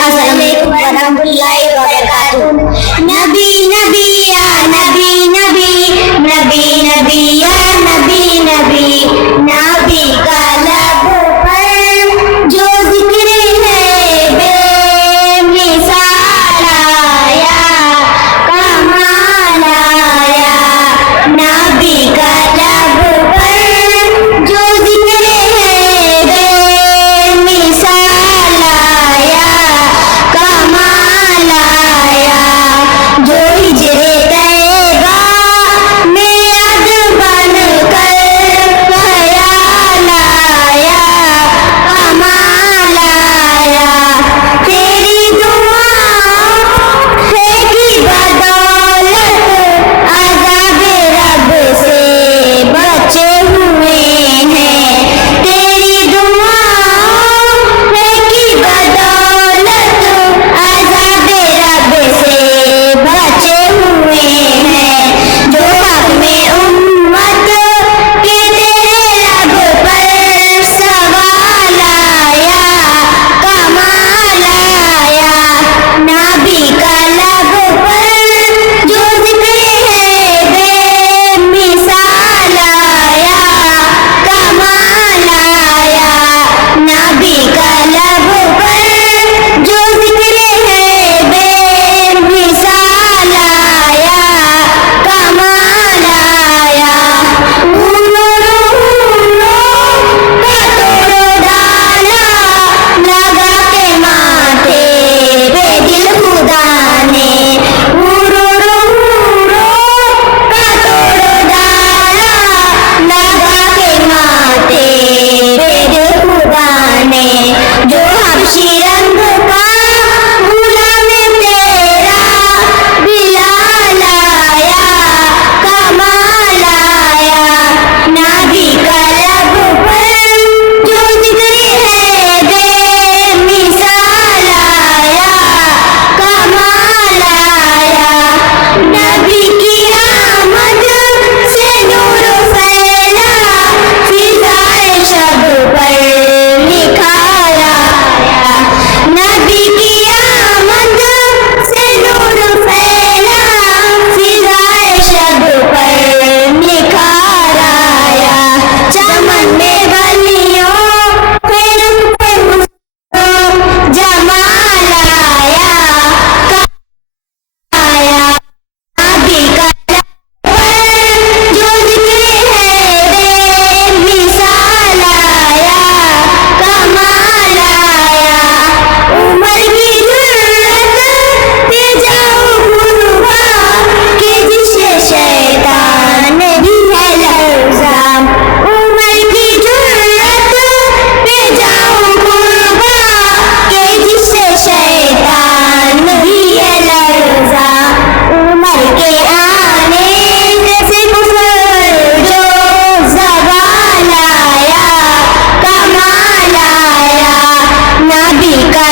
Assalamualaikum warahmatullahi wabarakatuh. Nabi Nabi ya Nabi Nabi, Nabi Nabi ya Nabi Nabi, Nabi का लब पर जो जिक्र है बेमिसाल आया, कमाल आया। नाबी का लब पर जो जिक्र है बेमिसाल आया, कमाल आया। जो हिजरे तैयबा में अद बन कर ख्याल आया, कमाल आया। तेरी दुआओं है कि बदौलत अज़ाब रब से बचे हुए हैं। तेरी दुआओं है कि बदौलत अज़ाब रब से बचे हुए हैं। जो हक में उम्मत के तेरे लब पर सवाल आया, कमाल आया। नाबी का लब पर जो जिक्र है बेमिसाल आया, कमाल आया। नाबी का लब पर जो जिक्र है बेमिसाल आया, कमाल आया। उन्होंने का तोड़ डाला लगा के माथे पे दिल खुदा ने। का तोड़ डाला लगा के माथे पे दिल खुदा ने। जो हबशी रंग का गुलाम तेरा बिलाल आया, कमाल आया। नाबी का लब पर जो जिक्र है बेमिसाल आया, कमाल आया। नबी की आमद से नूर फैला, फिजाए शब पर निखार आया। नबी की आमद से नूर फैला, फिजाए शब पर निखार आया। चमन में वलियों के रंग पे जमाल आया, आया। नाबी का लब पर जो जिक्र है बेमिसाल आया, कमाल आया। उमर की जुर्रत पे जाऊं गुरुआ कि जिससे शैतान भी है लर्ज़ा। उमर की जुर्रत पे जाऊं गुरुआ कि जिससे शैतान भी है लर्ज़ा। उमर के आने से कुफर जो ज़वाल आया, कमाल आया। नाबी का